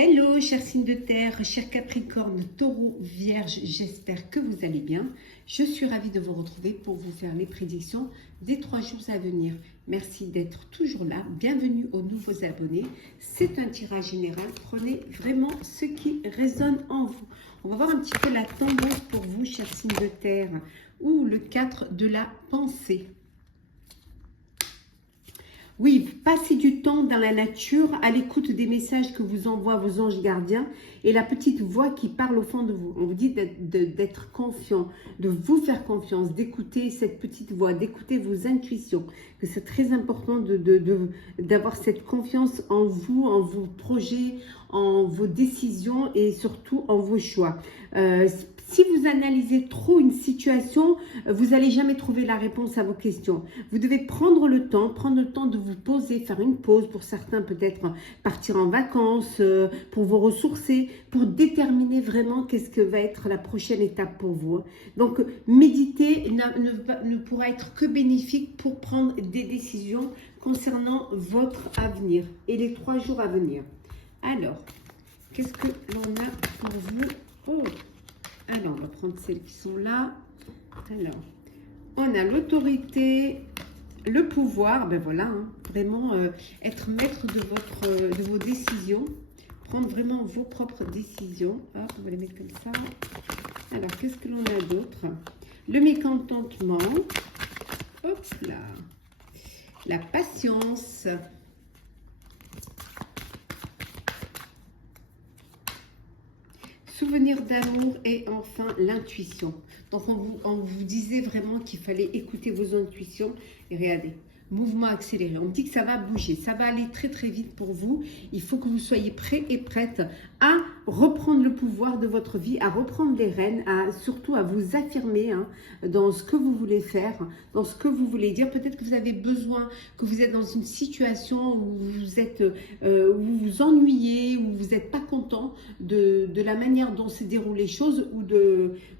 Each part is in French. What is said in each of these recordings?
Hello, chers signes de terre, chers Capricorne, Taureau, Vierge, j'espère que vous allez bien. Je suis ravie de vous retrouver pour vous faire les prédictions des 3 jours à venir. Merci d'être toujours là. Bienvenue aux nouveaux abonnés. C'est un tirage général. Prenez vraiment ce qui résonne en vous. On va voir un petit peu la tendance pour vous, chers signes de terre, ou le 4 de la pensée. Oui, passez du temps dans la nature, à l'écoute des messages que vous envoient vos anges gardiens et la petite voix qui parle au fond de vous. On vous dit d'être confiant, de vous faire confiance, d'écouter cette petite voix, d'écouter vos intuitions, que c'est très important d'avoir cette confiance en vous, en vos projets, en vos décisions et surtout en vos choix. Si vous analysez trop une situation, vous n'allez jamais trouver la réponse à vos questions. Vous devez prendre le temps de vous poser, faire une pause, pour certains peut-être partir en vacances, pour vous ressourcer, pour déterminer vraiment qu'est-ce que va être la prochaine étape pour vous. Donc, méditer ne pourra être que bénéfique pour prendre des décisions concernant votre avenir et les 3 jours à venir. Alors, qu'est-ce que l'on a pour vous? Oh, alors, on va prendre celles qui sont là. Alors, on a l'autorité, le pouvoir, ben voilà, hein, vraiment être maître de vos décisions, prendre vraiment vos propres décisions. Hop, on va les mettre comme ça. Alors, qu'est-ce que l'on a d'autre? Le mécontentement. Hop là. La patience. Souvenir d'amour et enfin l'intuition. Donc on vous disait vraiment qu'il fallait écouter vos intuitions et regardez, mouvement accéléré. On dit que ça va bouger, ça va aller très très vite pour vous. Il faut que vous soyez prêts et prêtes à reprendre le pouvoir de votre vie, à reprendre les rênes, surtout à vous affirmer dans ce que vous voulez faire, dans ce que vous voulez dire. Peut-être que vous avez besoin, que vous êtes dans une situation où vous vous ennuyez, où vous n'êtes pas content de la manière dont se déroulent les choses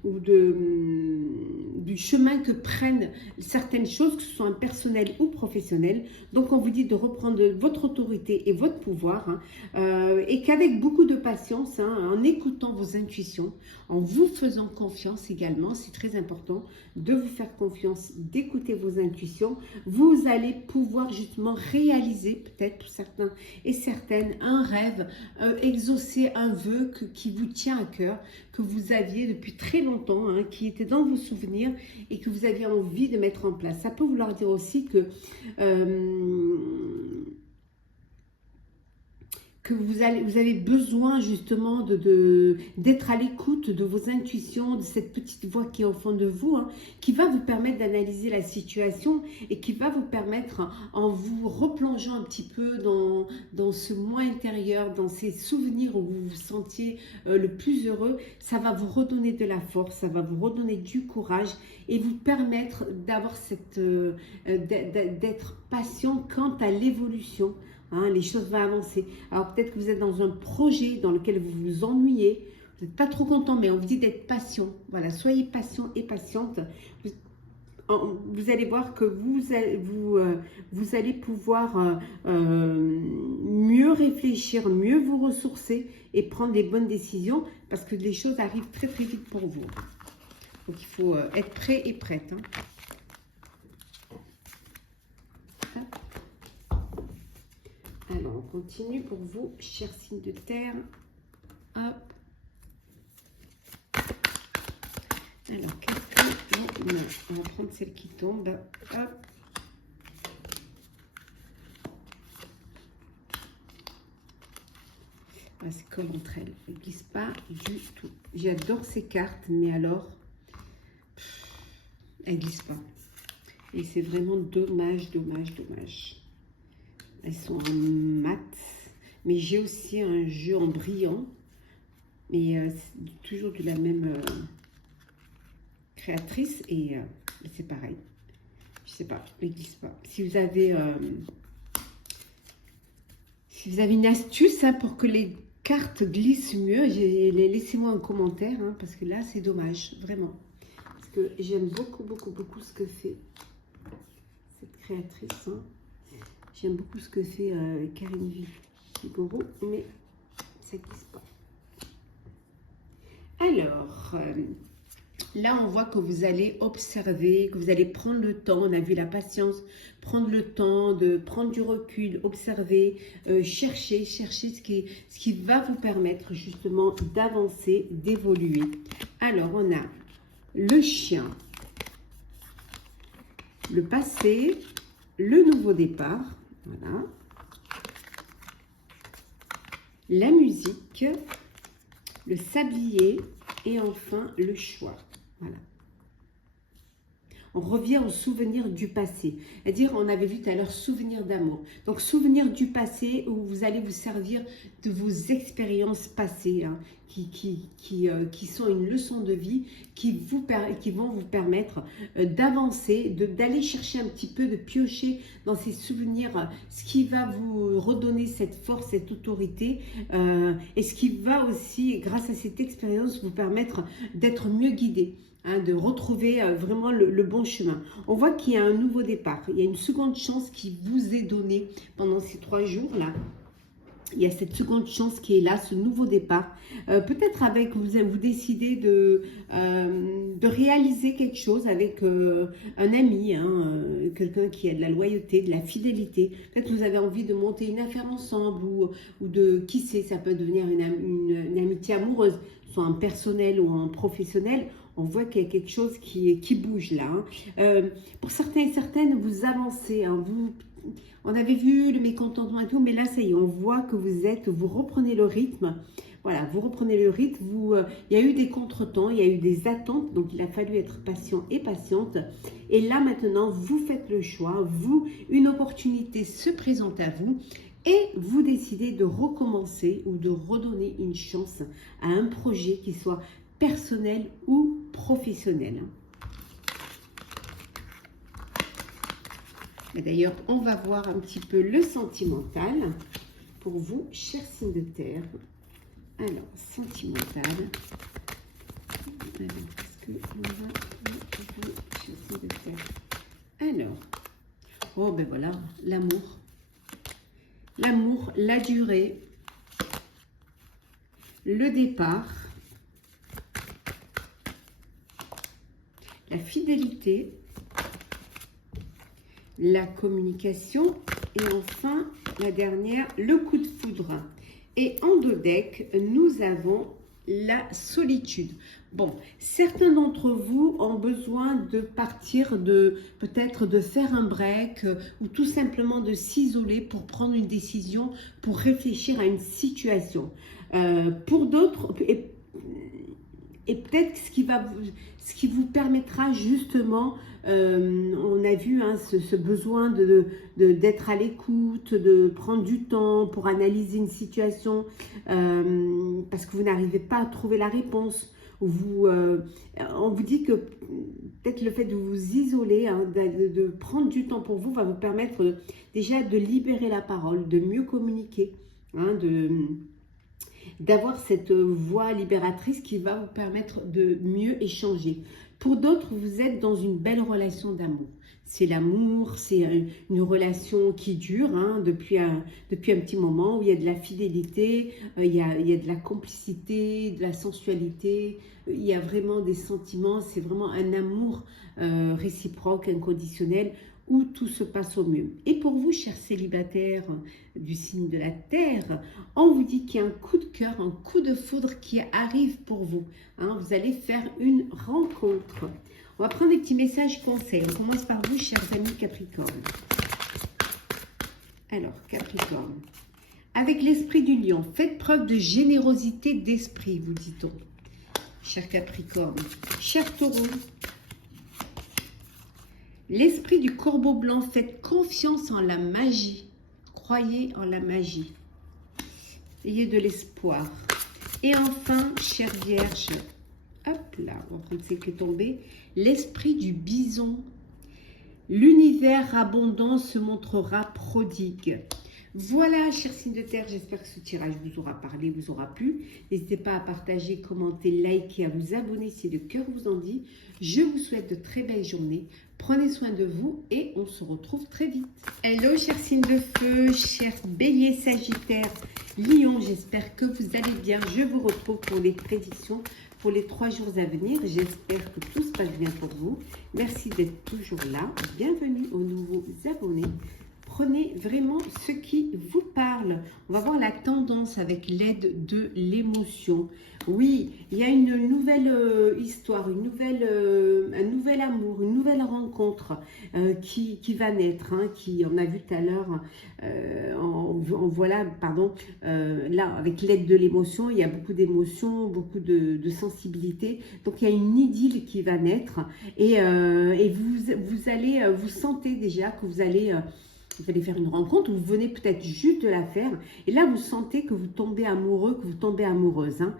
du chemin que prennent certaines choses, que ce soit personnel ou professionnel. Donc on vous dit de reprendre votre autorité et votre pouvoir et qu'avec beaucoup de patience, en écoutant vos intuitions, en vous faisant confiance également, c'est très important de vous faire confiance, d'écouter vos intuitions, vous allez pouvoir justement réaliser peut-être pour certains et certaines un rêve, exaucer un vœu qui vous tient à cœur, que vous aviez depuis très longtemps, qui était dans vos souvenirs et que vous aviez envie de mettre en place. Ça peut vouloir dire aussi que vous avez besoin justement d'être à l'écoute de vos intuitions, de cette petite voix qui est au fond de vous, qui va vous permettre d'analyser la situation et qui va vous permettre, en vous replongeant un petit peu dans ce moi intérieur, dans ces souvenirs où vous vous sentiez le plus heureux, ça va vous redonner de la force, ça va vous redonner du courage et vous permettre d'avoir d'être patient quant à l'évolution. Les choses vont avancer. Alors peut-être que vous êtes dans un projet dans lequel vous vous ennuyez, vous n'êtes pas trop content, mais on vous dit d'être patient. Voilà, soyez patient et patiente. Vous allez voir que vous allez pouvoir mieux réfléchir, mieux vous ressourcer et prendre les bonnes décisions parce que les choses arrivent très très vite pour vous. Donc il faut être prêt et prête. Alors, on continue pour vous, chers signes de terre. Hop. Alors, qu'est-ce que l'on a? On va prendre celle qui tombe. Hop. C'est comme entre elles. Elles ne glissent pas du tout. J'adore ces cartes, mais alors, elles ne glissent pas. Et c'est vraiment dommage, dommage, dommage. Elles sont en mat, mais j'ai aussi un jeu en brillant, mais c'est toujours de la même créatrice et c'est pareil. Je sais pas, ne glisse pas. Si vous avez une astuce pour que les cartes glissent mieux, laissez-moi un commentaire parce que là c'est dommage, vraiment. Parce que j'aime beaucoup, beaucoup, beaucoup ce que fait cette créatrice. J'aime beaucoup ce que fait Karine Vigouroux, mais ça glisse pas. Alors, là, on voit que vous allez observer, que vous allez prendre le temps. On a vu la patience, prendre le temps de prendre du recul, observer, chercher ce qui va vous permettre justement d'avancer, d'évoluer. Alors, on a le chien, le passé, le nouveau départ, voilà, la musique, le sablier et enfin le choix. Voilà. On revient au souvenir du passé. C'est-à-dire, on avait vu tout à l'heure souvenir d'amour. Donc, souvenir du passé où vous allez vous servir de vos expériences passées hein, qui sont une leçon de vie qui vont vous permettre d'avancer, d'aller chercher un petit peu, de piocher dans ces souvenirs, ce qui va vous redonner cette force, cette autorité et ce qui va aussi, grâce à cette expérience, vous permettre d'être mieux guidé. Hein, de retrouver vraiment le bon chemin. On voit qu'il y a un nouveau départ. Il y a une seconde chance qui vous est donnée pendant ces 3 jours-là. Il y a cette seconde chance qui est là, ce nouveau départ. Peut-être avec vous décidez de réaliser quelque chose avec un ami, hein, quelqu'un qui a de la loyauté, de la fidélité. Peut-être que vous avez envie de monter une affaire ensemble ou de, qui sait, ça peut devenir une amitié amoureuse, soit en personnel ou en professionnel. On voit qu'il y a quelque chose qui bouge là. Hein. Pour certains et certaines, vous avancez. Hein, on avait vu le mécontentement et tout, mais là, ça y est, on voit que vous reprenez le rythme. Voilà, vous reprenez le rythme. Il y a eu des contretemps, il y a eu des attentes, donc il a fallu être patient et patiente. Et là, maintenant, vous faites le choix. Une opportunité se présente à vous. Et vous décidez de recommencer ou de redonner une chance à un projet qui soit personnel ou professionnel. D'ailleurs, on va voir un petit peu le sentimental pour vous, chers signes de terre. Alors, sentimental. Alors, est-ce qu'on va vous, chers signes de terre? Alors, oh ben voilà, l'amour. L'amour, la durée, le départ, la fidélité, la communication et enfin la dernière, le coup de foudre. Et en dos deck, nous avons la solitude. Bon, certains d'entre vous ont besoin de partir, peut-être de faire un break ou tout simplement de s'isoler pour prendre une décision, pour réfléchir à une situation. Pour d'autres, et peut-être ce qui vous permettra justement, on a vu hein, ce besoin d'être à l'écoute, de prendre du temps pour analyser une situation parce que vous n'arrivez pas à trouver la réponse. On vous dit que peut-être le fait de vous isoler, hein, de prendre du temps pour vous va vous permettre déjà de libérer la parole, de mieux communiquer, hein, d'avoir cette voix libératrice qui va vous permettre de mieux échanger. Pour d'autres, vous êtes dans une belle relation d'amour. C'est l'amour, c'est une relation qui dure hein, depuis un petit moment, où il y a de la fidélité, il y a de la complicité, de la sensualité, il y a vraiment des sentiments, c'est vraiment un amour réciproque, inconditionnel, où tout se passe au mieux. Et pour vous, chers célibataires du signe de la Terre, on vous dit qu'il y a un coup de cœur, un coup de foudre qui arrive pour vous. Hein, vous allez faire une rencontre. On va prendre des petits messages conseils. On commence par vous, chers amis Capricorne. Alors, Capricorne. Avec l'esprit du lion, faites preuve de générosité d'esprit, vous dit-on. Cher Capricorne. Cher Taureau. L'esprit du corbeau blanc, faites confiance en la magie. Croyez en la magie. Ayez de l'espoir. Et enfin, chère Vierge, hop là, on va prendre ce qui est tombé. L'esprit du bison. L'univers abondant se montrera prodigue. Voilà, chers signes de terre, j'espère que ce tirage vous aura parlé, vous aura plu. N'hésitez pas à partager, commenter, liker, à vous abonner si le cœur vous en dit. Je vous souhaite de très belles journées. Prenez soin de vous et on se retrouve très vite. Hello, chers signes de feu, chers béliers, sagittaires, lion, j'espère que vous allez bien. Je vous retrouve pour les prédictions pour les 3 jours à venir. J'espère que tout se passe bien pour vous. Merci d'être toujours là. Bienvenue aux nouveaux abonnés. Prenez vraiment ce qui vous parle. On va voir la tendance avec l'aide de l'émotion. Oui, il y a une nouvelle histoire, un nouvel amour, une nouvelle rencontre qui va naître. Hein, on a vu tout à l'heure, là, avec l'aide de l'émotion, il y a beaucoup d'émotions, beaucoup de sensibilité. Donc, il y a une idylle qui va naître et vous allez, vous sentez déjà que vous allez faire une rencontre, vous venez peut-être juste de la faire, et là vous sentez que vous tombez amoureux, que vous tombez amoureuse. Hein.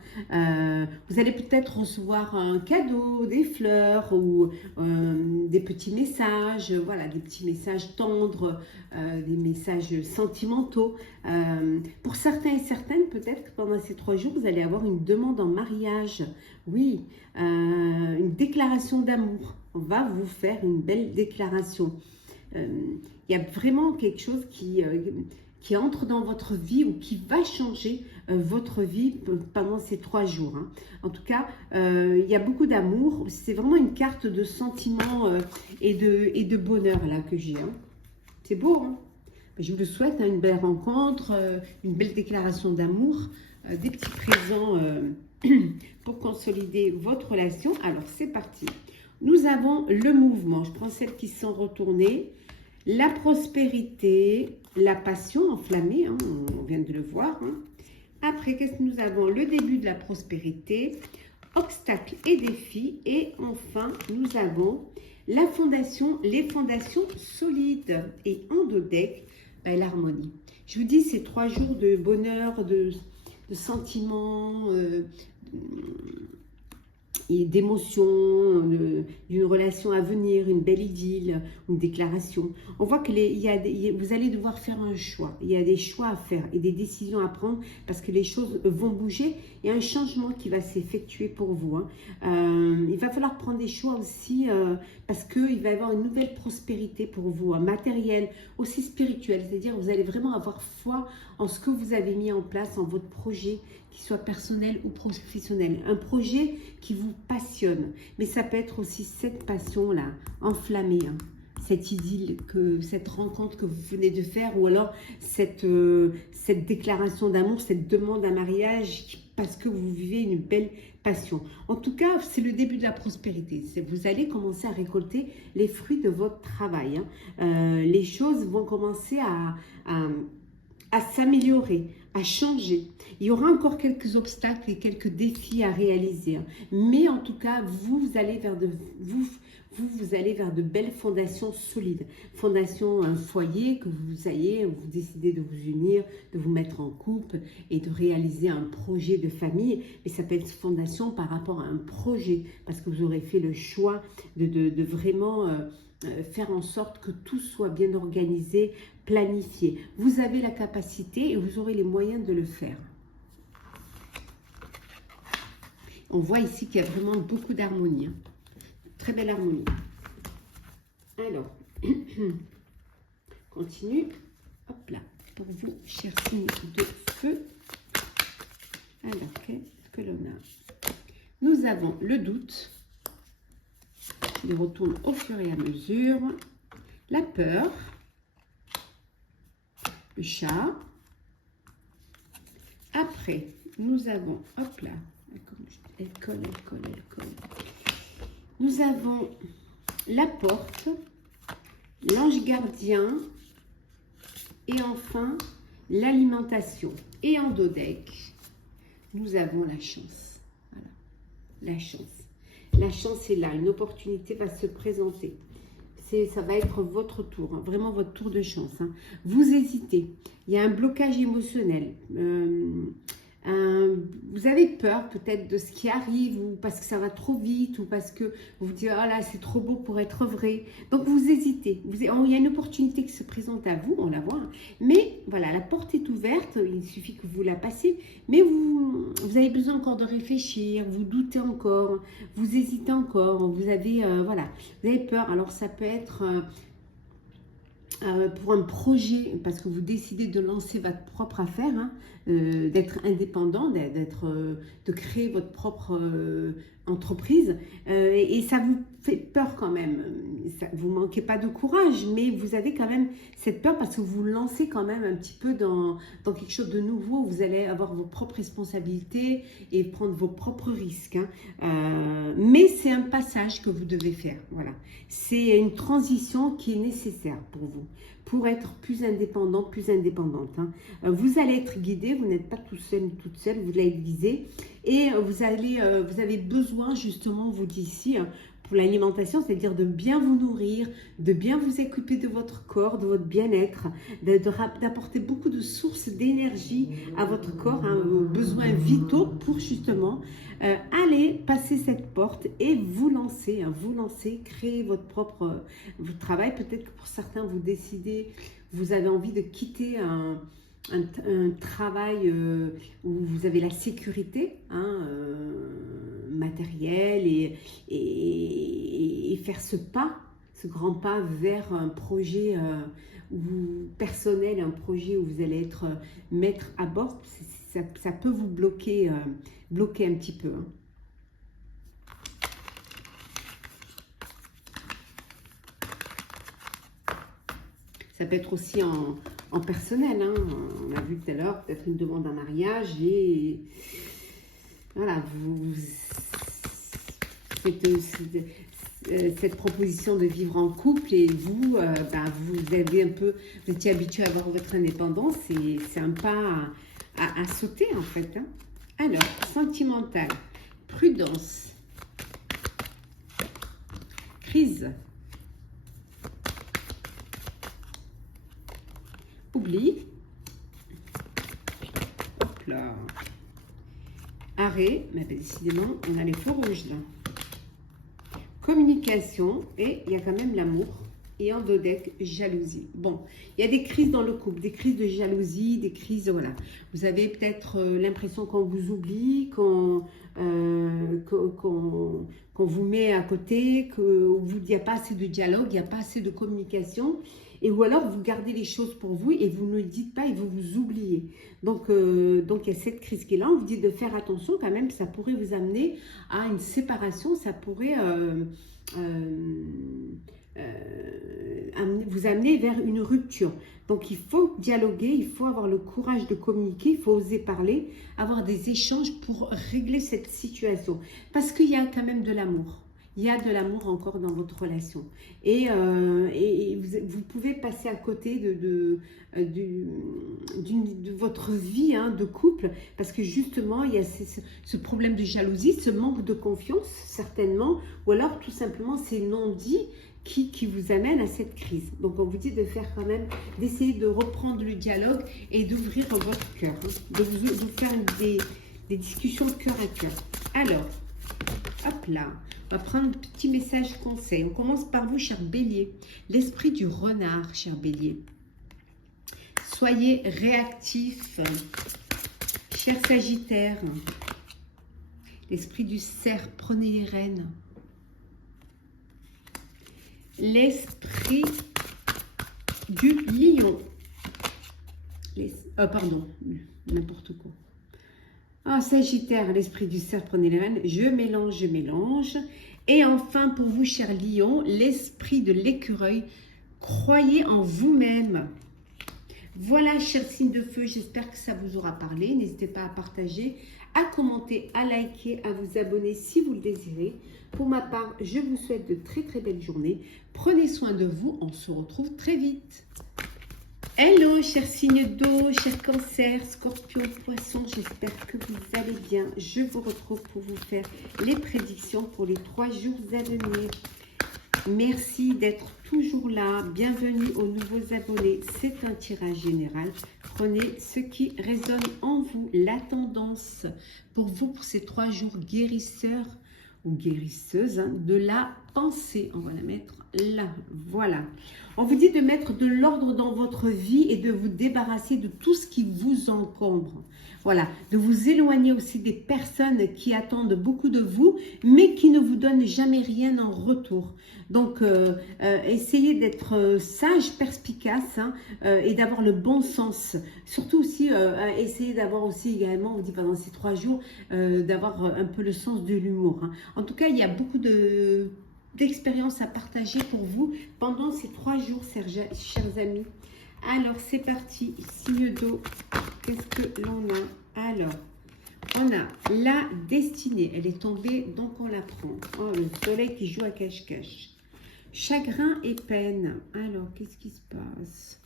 Vous allez peut-être recevoir un cadeau, des fleurs ou des petits messages, voilà, des petits messages tendres, des messages sentimentaux. Pour certains et certaines, peut-être que pendant ces 3 jours, vous allez avoir une demande en mariage. Oui, une déclaration d'amour. On va vous faire une belle déclaration. Il y a vraiment quelque chose qui entre dans votre vie ou qui va changer votre vie pendant ces 3 jours. Hein. En tout cas, il y a beaucoup d'amour. C'est vraiment une carte de sentiment et de bonheur là que j'ai. Hein. C'est beau. Hein. Je vous le souhaite, hein, une belle rencontre, une belle déclaration d'amour, des petits présents pour consolider votre relation. Alors, c'est parti. Nous avons le mouvement. Je prends celles qui sont retournées. La prospérité, la passion enflammée, hein, on vient de le voir. Hein. Après, qu'est-ce que nous avons? Le début de la prospérité, obstacles et défis. Et enfin, nous avons la fondation, les fondations solides. Et en dos deck, l'harmonie. Je vous dis, ces 3 jours de bonheur, de sentiments, et d'émotions, d'une relation à venir, une belle idylle, une déclaration. On voit que vous allez devoir faire un choix. Il y a des choix à faire et des décisions à prendre parce que les choses vont bouger. Il y a un changement qui va s'effectuer pour vous. Hein. Il va falloir prendre des choix aussi parce qu'il va y avoir une nouvelle prospérité pour vous, hein, matérielle, aussi spirituelle. C'est-à-dire vous allez vraiment avoir foi en ce que vous avez mis en place, en votre projet, qu'il soit personnel ou professionnel. Un projet qui vous passionne. Mais ça peut être aussi cette passion-là, enflammée. Hein. Cette idylle, cette rencontre que vous venez de faire, ou alors cette déclaration d'amour, cette demande à mariage, parce que vous vivez une belle passion. En tout cas, c'est le début de la prospérité. Vous allez commencer à récolter les fruits de votre travail. Hein. Les choses vont commencer à s'améliorer, à changer. Il y aura encore quelques obstacles et quelques défis à réaliser. Hein. Mais en tout cas, vous allez vers de belles fondations solides. Fondation, un foyer que vous décidez de vous unir, de vous mettre en couple et de réaliser un projet de famille. Mais ça peut être fondation par rapport à un projet parce que vous aurez fait le choix de vraiment faire en sorte que tout soit bien organisé, planifié. Vous avez la capacité et vous aurez les moyens de le faire. On voit ici qu'il y a vraiment beaucoup d'harmonie. Hein. Très belle harmonie. Alors, continue. Hop là, pour vous, chers signes de feu. Alors, qu'est-ce que l'on a? Nous avons le doute. Je les retourne au fur et à mesure. La peur. Le chat. Après, nous avons, hop là, elle colle. Nous avons la porte, l'ange gardien et enfin l'alimentation. Et en dos deck, nous avons la chance. Voilà, la chance. La chance est là, une opportunité va se présenter. Ça va être votre tour, hein, vraiment votre tour de chance. Hein. Vous hésitez, il y a un blocage émotionnel, vous avez peur peut-être de ce qui arrive, ou parce que ça va trop vite, ou parce que vous vous dites, ah là, c'est trop beau pour être vrai. Donc, vous hésitez. Il y a une opportunité qui se présente à vous, on la voit. Mais voilà, la porte est ouverte, il suffit que vous la passiez. Mais vous avez besoin encore de réfléchir, vous doutez encore, vous hésitez encore, vous avez, voilà, vous avez peur. Alors, ça peut être... pour un projet, parce que vous décidez de lancer votre propre affaire, hein, d'être indépendant, de créer votre propre entreprise, et ça vous fait peur quand même. Vous ne manquez pas de courage, mais vous avez quand même cette peur parce que vous vous lancez quand même un petit peu dans quelque chose de nouveau. Vous allez avoir vos propres responsabilités et prendre vos propres risques. Hein. Mais c'est un passage que vous devez faire. Voilà. C'est une transition qui est nécessaire pour vous, pour être plus indépendant, plus indépendante. Hein. Vous allez être guidé, vous n'êtes pas tout seul, toute seule, vous allez être guidé. Et vous avez besoin justement, vous dit ici, pour l'alimentation, c'est-à-dire de bien vous nourrir, de bien vous occuper de votre corps, de votre bien-être, d'apporter beaucoup de sources d'énergie à votre corps, hein, aux besoins vitaux pour justement aller passer cette porte et vous lancer, hein, créer votre propre travail. Peut-être que pour certains, vous décidez, vous avez envie de quitter un travail où vous avez la sécurité, hein, matérielle, et faire ce grand pas vers un projet personnel, un projet où vous allez être maître à bord. Ça peut vous bloquer un petit peu. Hein. Ça peut être aussi en personnel. Hein. On a vu tout à l'heure, peut-être une demande en mariage et voilà, vous faites cette proposition de vivre en couple et vous avez vous étiez habitué à avoir votre indépendance et c'est un pas à sauter en fait. Hein. Alors, sentimental, prudence, crise, oubli, hop là, arrêt, mais décidément on a les feux rouges là, communication, et il y a quand même l'amour, et en dos deck, jalousie. Bon, il y a des crises dans le couple, des crises de jalousie, des crises, voilà. Vous avez peut-être l'impression qu'on vous oublie, qu'on vous met à côté, qu'il n'y a pas assez de dialogue, il n'y a pas assez de communication, et ou alors vous gardez les choses pour vous et vous ne le dites pas et vous vous oubliez. Donc il y a cette crise qui est là, on vous dit de faire attention quand même, ça pourrait vous amener à une séparation, ça pourrait vous amener vers une rupture. Donc il faut dialoguer, il faut avoir le courage de communiquer, il faut oser parler, avoir des échanges pour régler cette situation. Parce qu'il y a quand même de l'amour. Il y a de l'amour encore dans votre relation. Et vous pouvez passer à côté de votre vie, hein, de couple, parce que justement, il y a ce problème de jalousie, ce manque de confiance, certainement, ou alors tout simplement ces non-dits qui vous amènent à cette crise. Donc on vous dit de faire quand même, d'essayer de reprendre le dialogue et d'ouvrir votre cœur, hein, de faire des discussions de cœur à cœur. Alors, hop là, on va prendre un petit message conseil. On commence par vous, cher Bélier. L'esprit du renard, cher Bélier. Soyez réactifs, cher Sagittaire. L'esprit du cerf, prenez les rênes. L'esprit du lion. Pardon, n'importe quoi. Ah, Sagittaire, l'esprit du cerf, prenez les rênes. Je mélange. Et enfin, pour vous, cher Lion, l'esprit de l'écureuil. Croyez en vous-même. Voilà, chers signes de feu, j'espère que ça vous aura parlé. N'hésitez pas à partager, à commenter, à liker, à vous abonner si vous le désirez. Pour ma part, je vous souhaite de très très belles journées. Prenez soin de vous, on se retrouve très vite. Hello, chers signes d'eau, chers cancers, scorpions, poissons, j'espère que vous allez bien. Je vous retrouve pour vous faire les prédictions pour les 3 jours à venir. Merci d'être toujours là. Bienvenue aux nouveaux abonnés. C'est un tirage général. Prenez ce qui résonne en vous. La tendance pour vous, pour ces 3 jours guérisseurs ou guérisseuses, hein, de la pensée. On va la mettre là. Voilà. On vous dit de mettre de l'ordre dans votre vie et de vous débarrasser de tout ce qui vous encombre. Voilà, de vous éloigner aussi des personnes qui attendent beaucoup de vous, mais qui ne vous donnent jamais rien en retour. Donc, essayez d'être sage, perspicace, hein, et d'avoir le bon sens. Surtout aussi, essayez d'avoir aussi également, on vous dit pendant ces 3 jours, d'avoir un peu le sens de l'humour. Hein. En tout cas, il y a beaucoup d'expériences à partager pour vous pendant ces 3 jours, chers amis. Alors, c'est parti. Signe d'eau. Qu'est-ce que l'on a? Alors, on a la destinée. Elle est tombée, donc on la prend. Oh, le soleil qui joue à cache-cache. Chagrin et peine. Alors, qu'est-ce qui se passe?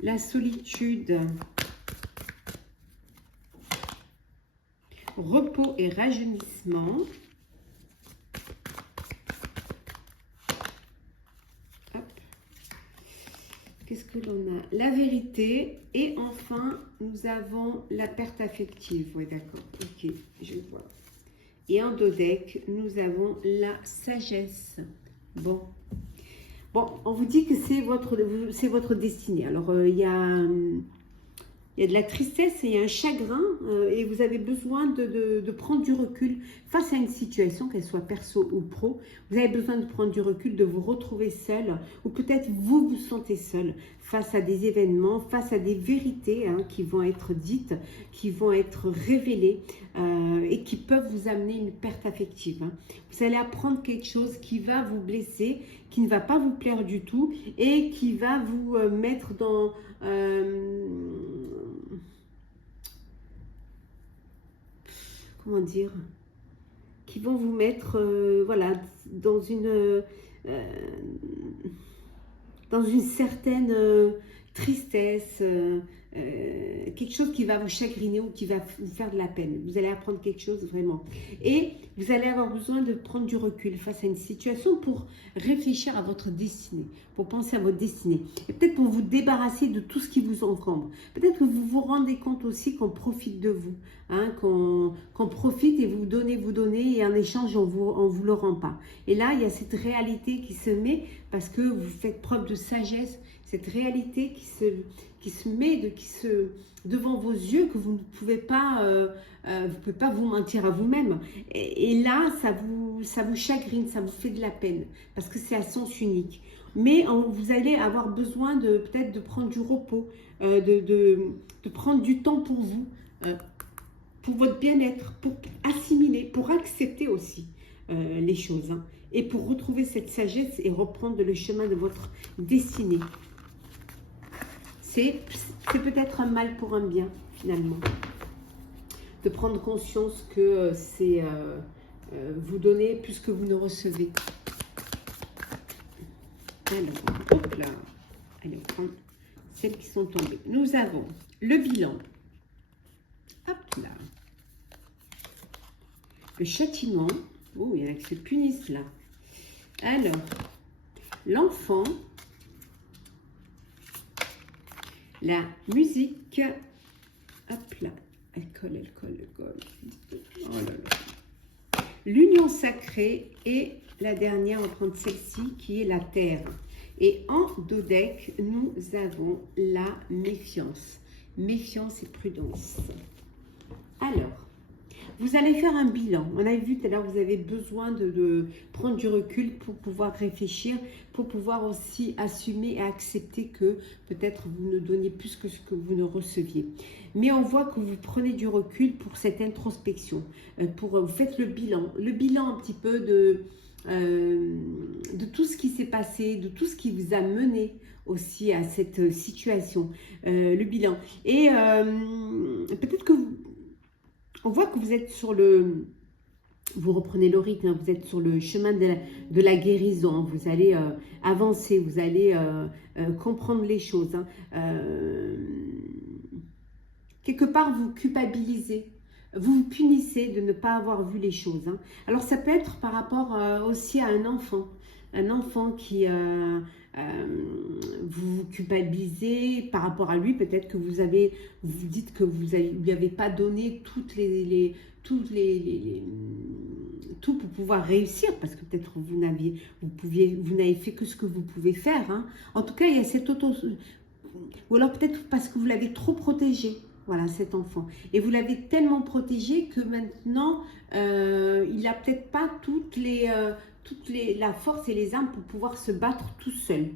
La solitude. Repos et rajeunissement. Qu'est-ce que l'on a? La vérité. Et enfin, nous avons la perte affective. Oui, d'accord. Ok, je vois. Et en dos deck, nous avons la sagesse. Bon. Bon, on vous dit que c'est votre destinée. Alors, il y a de la tristesse et il y a un chagrin. Et vous avez besoin de prendre du recul face à une situation, qu'elle soit perso ou pro. Vous avez besoin de prendre du recul, de vous retrouver seul. Ou peut-être vous vous sentez seul face à des événements, face à des vérités, hein, qui vont être dites, qui vont être révélées et qui peuvent vous amener une perte affective. Hein. Vous allez apprendre quelque chose qui va vous blesser, qui ne va pas vous plaire du tout et qui va vous mettre dans... comment dire, qui vont vous mettre voilà, dans une certaine tristesse, quelque chose qui va vous chagriner ou qui va vous faire de la peine. Vous allez apprendre quelque chose vraiment. Et vous allez avoir besoin de prendre du recul face à une situation pour réfléchir à votre destinée, pour penser à votre destinée. Et peut-être pour vous débarrasser de tout ce qui vous encombre. Peut-être que vous vous rendez compte aussi qu'on profite de vous, hein, qu'on profite et vous donnez, et en échange, on vous le rend pas. Et là, il y a cette réalité qui se met parce que vous faites preuve de sagesse, cette réalité qui se met devant vos yeux, que vous ne pouvez pas, vous mentir à vous-même. Et là, ça vous chagrine, ça vous fait de la peine, parce que c'est à sens unique. Mais vous allez avoir besoin peut-être de prendre du repos, de prendre du temps pour vous, pour votre bien-être, pour assimiler, pour accepter aussi les choses, hein, et pour retrouver cette sagesse et reprendre le chemin de votre destinée. C'est peut-être un mal pour un bien, finalement. De prendre conscience que c'est vous donner plus que vous ne recevez. Alors, hop là. Allez, on prend celles qui sont tombées. Nous avons le bilan. Hop là. Le châtiment. Oh, il y en a qui se punissent là. Alors, l'enfant. La musique, hop là, elle colle. Oh là là. L'union sacrée et la dernière, on va prendre celle-ci qui est la terre. Et en dos deck, nous avons la méfiance. Méfiance et prudence. Alors, vous allez faire un bilan. On a vu tout à l'heure, vous avez besoin de prendre du recul pour pouvoir réfléchir, pour pouvoir aussi assumer et accepter que peut-être vous ne donniez plus que ce que vous ne receviez. Mais on voit que vous prenez du recul pour cette introspection, vous faites le bilan un petit peu de tout ce qui s'est passé, de tout ce qui vous a mené aussi à cette situation, le bilan. Et peut-être que on voit que vous êtes vous reprenez le rythme, hein, vous êtes sur le chemin de la guérison, vous allez avancer, vous allez comprendre les choses. Hein. Quelque part, vous culpabilisez vous vous punissez de ne pas avoir vu les choses. Hein. Alors ça peut être par rapport aussi à un enfant. Un enfant qui vous culpabilisez par rapport à lui, peut-être que vous dites que vous lui avez pas donné tout pour pouvoir réussir, parce que peut-être vous n'avez fait que ce que vous pouvez faire. Hein. En tout cas, il y a cette ou alors peut-être parce que vous l'avez trop protégé. Voilà, cet enfant. Et vous l'avez tellement protégé que maintenant, il n'a peut-être pas la force et les armes pour pouvoir se battre tout seul.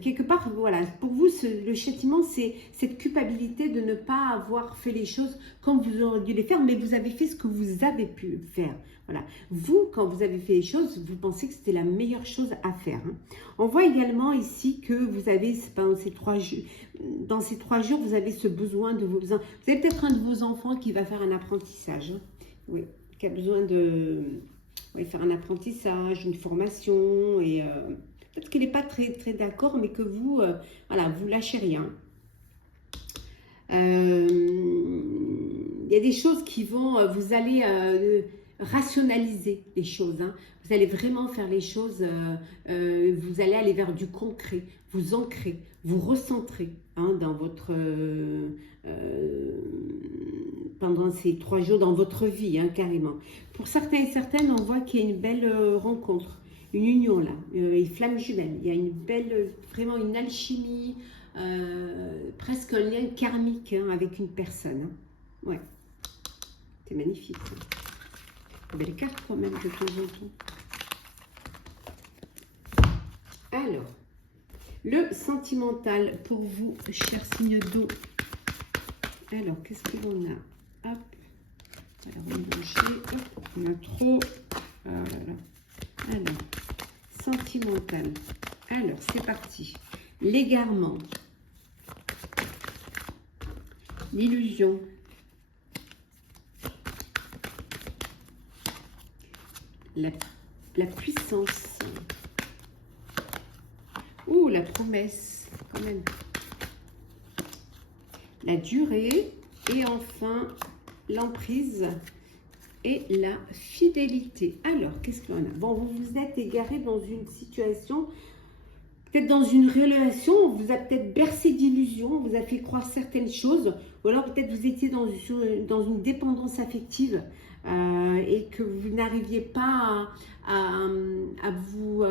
Quelque part, voilà, pour vous, le châtiment, c'est cette culpabilité de ne pas avoir fait les choses comme vous auriez dû les faire, mais vous avez fait ce que vous avez pu faire. Voilà. Vous, quand vous avez fait les choses, vous pensez que c'était la meilleure chose à faire. Hein. On voit également ici que vous avez, dans ces 3 jours, vous avez ce besoin de vous avez peut-être un de vos enfants qui va faire un apprentissage. Hein. Oui, qui a besoin de faire un apprentissage, une formation, et peut-être qu'elle n'est pas très, très d'accord, mais que vous, voilà, vous lâchez rien. Il y a des choses qui vont, vous allez rationaliser les choses. Hein. Vous allez vraiment faire les choses, vous allez aller vers du concret, vous ancrer, vous recentrer hein, dans votre, pendant ces 3 jours dans votre vie, hein, carrément. Pour certains et certaines, on voit qu'il y a une belle rencontre. Une union là, une flamme jumelle. Il y a une belle, vraiment une alchimie, presque un lien karmique hein, avec une personne. Hein. Ouais, c'est magnifique. Ça. Belle carte quand même de temps en temps. Alors, le sentimental pour vous, cher signe d'eau. Alors, qu'est-ce que l'on a? Hop, alors on va manger. Hop, on a trop. Alors, sentimental. Alors, c'est parti. L'égarement. L'illusion. La puissance. Ouh, la promesse, quand même. La durée. Et enfin, l'emprise. Et la fidélité. Alors, qu'est-ce qu'on a? Bon, vous vous êtes égaré dans une situation, peut-être dans une relation, on vous a peut-être bercé d'illusions, on vous a fait croire certaines choses, ou alors peut-être vous étiez dans une dépendance affective et que vous n'arriviez pas vous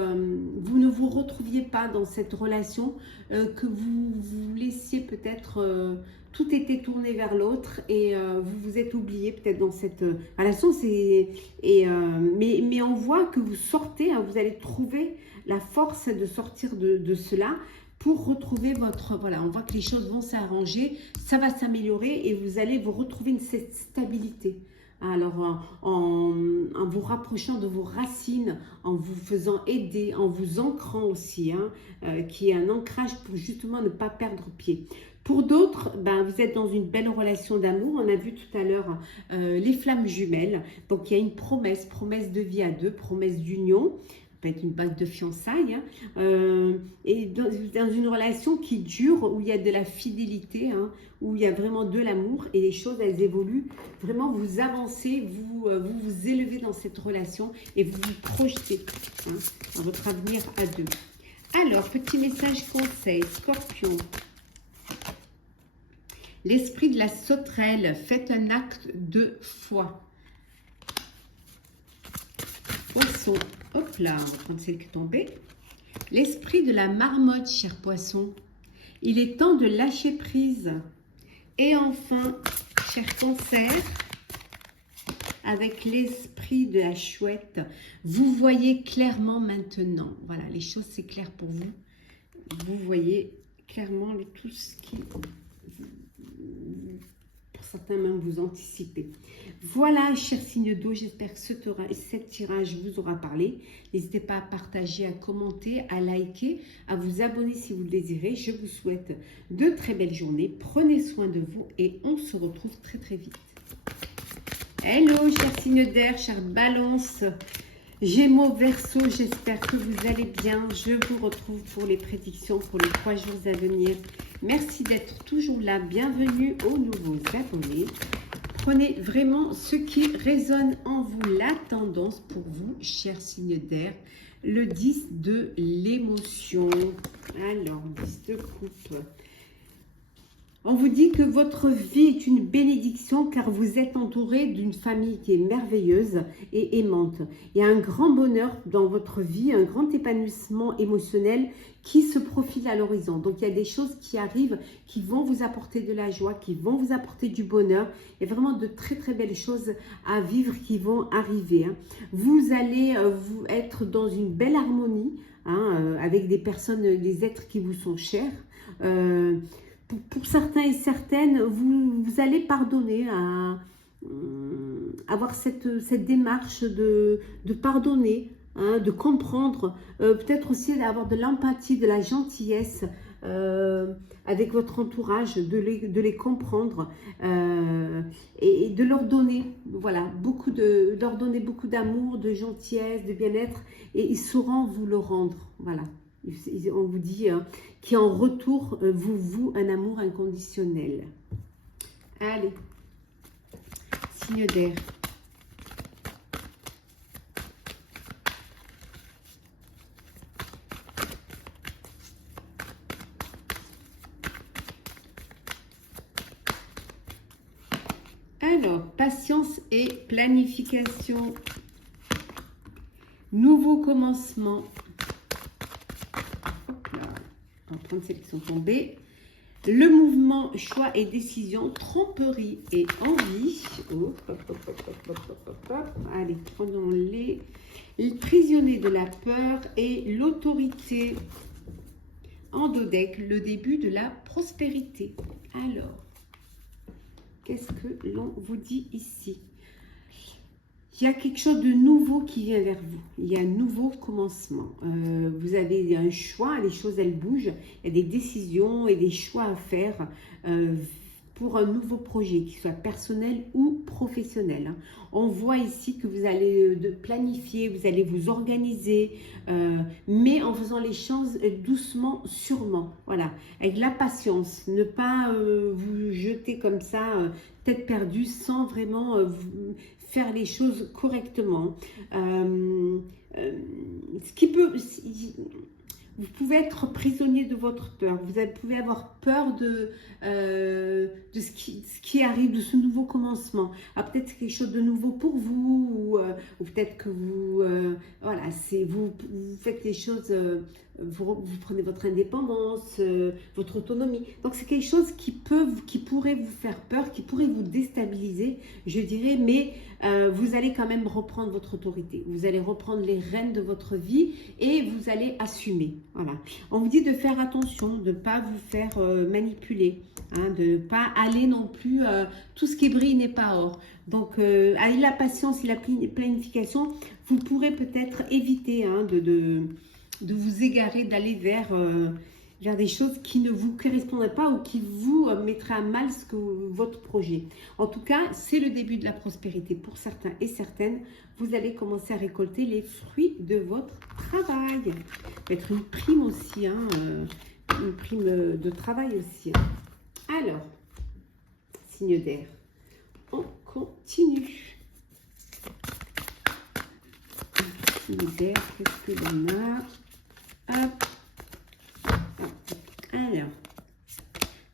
ne vous retrouviez pas dans cette relation, que vous vous laissiez peut-être... tout était tourné vers l'autre et vous vous êtes oublié peut-être dans cette relation. Mais on voit que vous sortez, hein, vous allez trouver la force de sortir de cela pour retrouver votre... Voilà, on voit que les choses vont s'arranger, ça va s'améliorer et vous allez vous retrouver cette stabilité. Alors, en vous rapprochant de vos racines, en vous faisant aider, en vous ancrant aussi, hein, qui est un ancrage pour justement ne pas perdre pied. Pour d'autres, ben, vous êtes dans une belle relation d'amour. On a vu tout à l'heure les flammes jumelles. Donc, il y a une promesse de vie à 2, promesse d'union. Ça peut être une bague de fiançailles. Hein, et dans une relation qui dure, où il y a de la fidélité, hein, où il y a vraiment de l'amour et les choses, elles évoluent. Vraiment, vous avancez, vous élevez dans cette relation et vous vous projetez hein, dans votre avenir à 2. Alors, petit message conseil, Scorpion. L'esprit de la sauterelle, faites un acte de foi. Poisson, hop là, on va prendre celle qui est tombée. L'esprit de la marmotte, cher poisson, il est temps de lâcher prise. Et enfin, cher cancer, avec l'esprit de la chouette, vous voyez clairement maintenant. Voilà, les choses, c'est clair pour vous. Vous voyez clairement tout ce qui... Pour certains même vous anticipez. Voilà, chers signes d'eau, j'espère que ce tirage vous aura parlé. N'hésitez pas à partager, à commenter, à liker, à vous abonner si vous le désirez. Je vous souhaite de très belles journées. Prenez soin de vous et on se retrouve très très vite. Hello, chers signes d'air, chers balances, Gémeaux, Verseau, j'espère que vous allez bien. Je vous retrouve pour les prédictions pour les 3 jours à venir. Merci d'être toujours là. Bienvenue aux nouveaux abonnés. Prenez vraiment ce qui résonne en vous, la tendance pour vous, chers signes d'air. Le 10 de l'émotion. Alors, 10 de coupe. On vous dit que votre vie est une bénédiction car vous êtes entouré d'une famille qui est merveilleuse et aimante. Il y a un grand bonheur dans votre vie, un grand épanouissement émotionnel qui se profile à l'horizon. Donc, il y a des choses qui arrivent, qui vont vous apporter de la joie, qui vont vous apporter du bonheur. Il y a vraiment de très, très belles choses à vivre qui vont arriver. Vous allez vous être dans une belle harmonie avec des personnes, des êtres qui vous sont chers. Pour certains et certaines, vous allez pardonner, avoir cette démarche de pardonner, de comprendre, peut-être aussi d'avoir de l'empathie, de la gentillesse avec votre entourage, de les comprendre et de leur donner, voilà, leur donner beaucoup d'amour, de gentillesse, de bien-être, et ils sauront vous le rendre, voilà. On vous dit qui en retour vous voue un amour inconditionnel. Allez, signe d'air. Alors, patience et planification. Nouveau commencement. En train de sélection tombée. Le mouvement, choix et décision, tromperie et envie. Oh, allez, prenons-les. Le prisonnier de la peur et l'autorité. Endodec, le début de la prospérité. Alors, qu'est-ce que l'on vous dit ici? Il y a quelque chose de nouveau qui vient vers vous. Il y a un nouveau commencement. Vous avez un choix, les choses elles bougent. Il y a des décisions et des choix à faire pour un nouveau projet, qu'il soit personnel ou professionnel. On voit ici que vous allez planifier, vous allez vous organiser, mais en faisant les choses doucement, sûrement. Voilà, avec la patience, ne pas vous jeter comme ça, tête perdue, sans vraiment faire les choses correctement. Ce qui peut... Vous pouvez être prisonnier de votre peur. Vous pouvez avoir peur de ce qui arrive, de ce nouveau commencement. Peut-être c'est quelque chose de nouveau pour vous, ou peut-être que vous, voilà, vous faites les choses, vous prenez votre indépendance, votre autonomie. Donc c'est quelque chose qui pourrait vous faire peur, qui pourrait vous déstabiliser, je dirais, mais vous allez quand même reprendre votre autorité. Vous allez reprendre les rênes de votre vie et vous allez assumer. Voilà. On vous dit de faire attention, de ne pas vous faire manipuler, de ne pas aller non plus, tout ce qui brille n'est pas or. Donc, avec la patience et la planification, vous pourrez peut-être éviter de vous égarer, d'aller vers des choses qui ne vous correspondraient pas ou qui vous mettraient à mal votre projet. En tout cas, c'est le début de la prospérité pour certains et certaines. Vous allez commencer à récolter les fruits de votre travail. Ça peut être une prime aussi, une prime de travail aussi. Alors, signe d'air, on continue. Signe d'air, qu'est-ce que l'on a? Hop. Alors,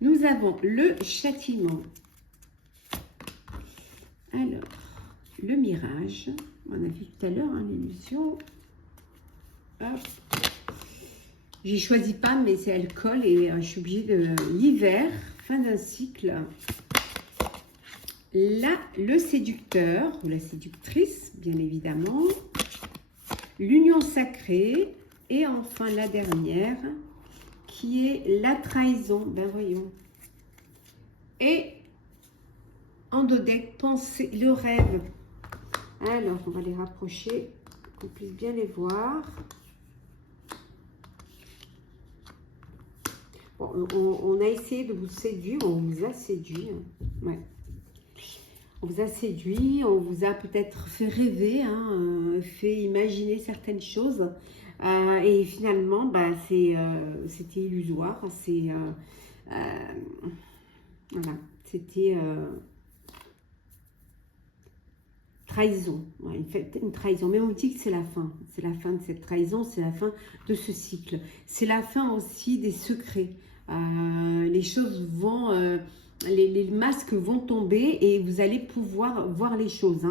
nous avons le châtiment. Alors, le mirage. On a vu tout à l'heure l'illusion. J'ai choisi pas, mais c'est alcool et je suis obligée de l'hiver, fin d'un cycle. Là, le séducteur ou la séductrice, bien évidemment. L'union sacrée. Et enfin, la dernière, qui est la trahison. Ben voyons. Et endodec, pensée, le rêve. Alors, on va les rapprocher, qu'on puisse bien les voir. Bon, on a essayé de vous séduire, on vous a séduit. Ouais. On vous a séduit, on vous a peut-être fait rêver, fait imaginer certaines choses. Et finalement, bah, c'était illusoire. Voilà, c'était... trahison. Ouais, une trahison. Mais on dit que c'est la fin. C'est la fin de cette trahison, c'est la fin de ce cycle. C'est la fin aussi des secrets. Les choses vont... les masques vont tomber et vous allez pouvoir voir les choses.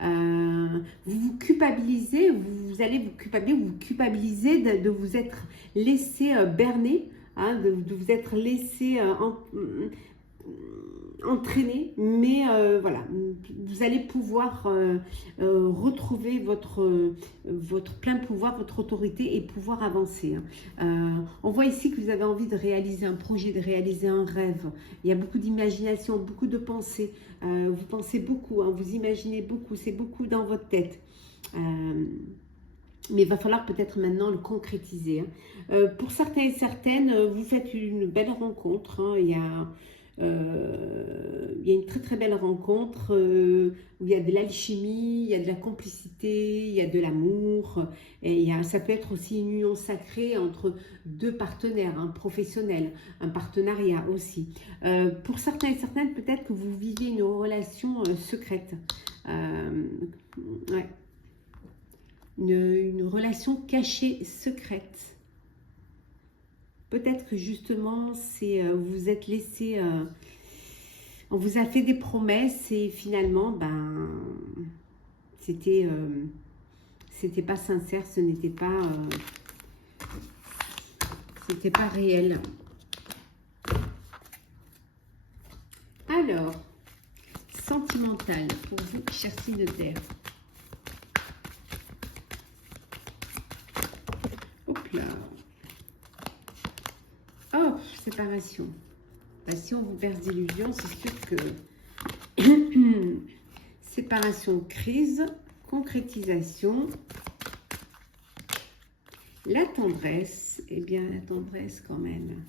Vous vous culpabilisez, vous allez vous culpabiliser de vous être laissé berner, de vous être laissé entraîner, mais voilà, vous allez pouvoir retrouver votre plein pouvoir, votre autorité et pouvoir avancer. On voit ici que vous avez envie de réaliser un projet, de réaliser un rêve. Il y a beaucoup d'imagination, beaucoup de pensées. Vous pensez beaucoup, vous imaginez beaucoup, c'est beaucoup dans votre tête. Mais il va falloir peut-être maintenant le concrétiser. Pour certains et certaines, vous faites une belle rencontre. Il y a une très très belle rencontre où il y a de l'alchimie, il y a de la complicité, il y a de l'amour. Et ça peut être aussi une union sacrée entre deux partenaires, professionnels, un partenariat aussi. Pour certains et certaines, peut-être que vous vivez une relation secrète. Ouais. Une relation cachée, secrète. Peut-être que justement, vous êtes laissé, on vous a fait des promesses et finalement, c'était pas sincère, ce n'était pas réel. Alors, sentimental pour vous, chers signes d'air. Hop là. Oh, séparation. Si on vous berce d'illusions, c'est sûr que séparation, crise, concrétisation, la tendresse, eh bien la tendresse quand même.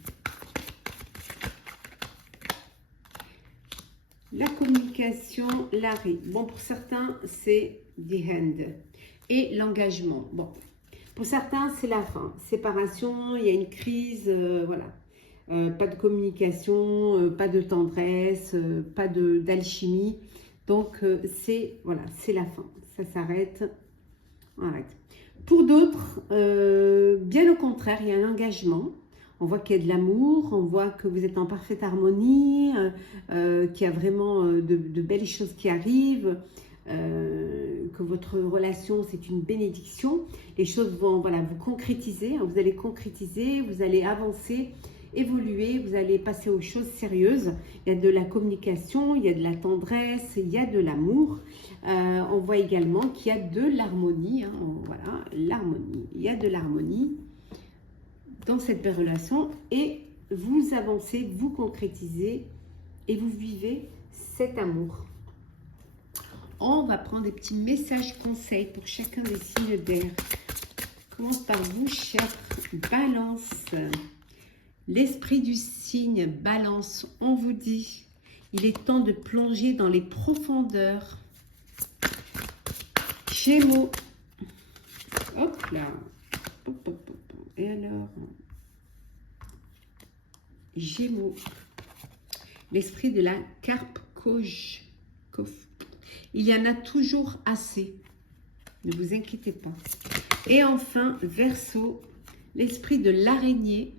La communication, l'arrêt. Bon, pour certains, c'est the end. Et l'engagement. Bon, pour certains, c'est la fin. Séparation, il y a une crise, voilà. Pas de communication, pas de tendresse, pas d'alchimie. Donc, voilà, c'est la fin. Ça s'arrête. Arrête. Pour d'autres, bien au contraire, il y a un engagement. On voit qu'il y a de l'amour, on voit que vous êtes en parfaite harmonie, qu'il y a vraiment de belles choses qui arrivent, que votre relation, c'est une bénédiction. Les choses vont vous concrétiser, vous allez concrétiser, vous allez avancer, évoluer, vous allez passer aux choses sérieuses. Il y a de la communication, il y a de la tendresse, il y a de l'amour. On voit également qu'il y a de l'harmonie, voilà, l'harmonie, il y a de l'harmonie dans cette belle relation et vous avancez, vous concrétisez et vous vivez cet amour. On va prendre des petits messages conseils pour chacun des signes d'air. Commence par vous, chère Balance. L'esprit du signe Balance, on vous dit, il est temps de plonger dans les profondeurs. Gémeaux. Hop là. Hop, hop, hop. Et alors, Gémeaux, l'esprit de la carpe coge. Il y en a toujours assez. Ne vous inquiétez pas. Et enfin, Verseau, l'esprit de l'araignée.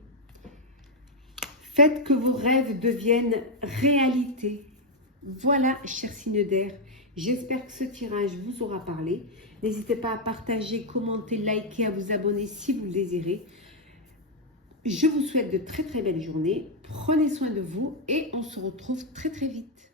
Faites que vos rêves deviennent réalité. Voilà, chers signes d'air. J'espère que ce tirage vous aura parlé. N'hésitez pas à partager, commenter, liker, à vous abonner si vous le désirez. Je vous souhaite de très très belles journées. Prenez soin de vous et on se retrouve très très vite.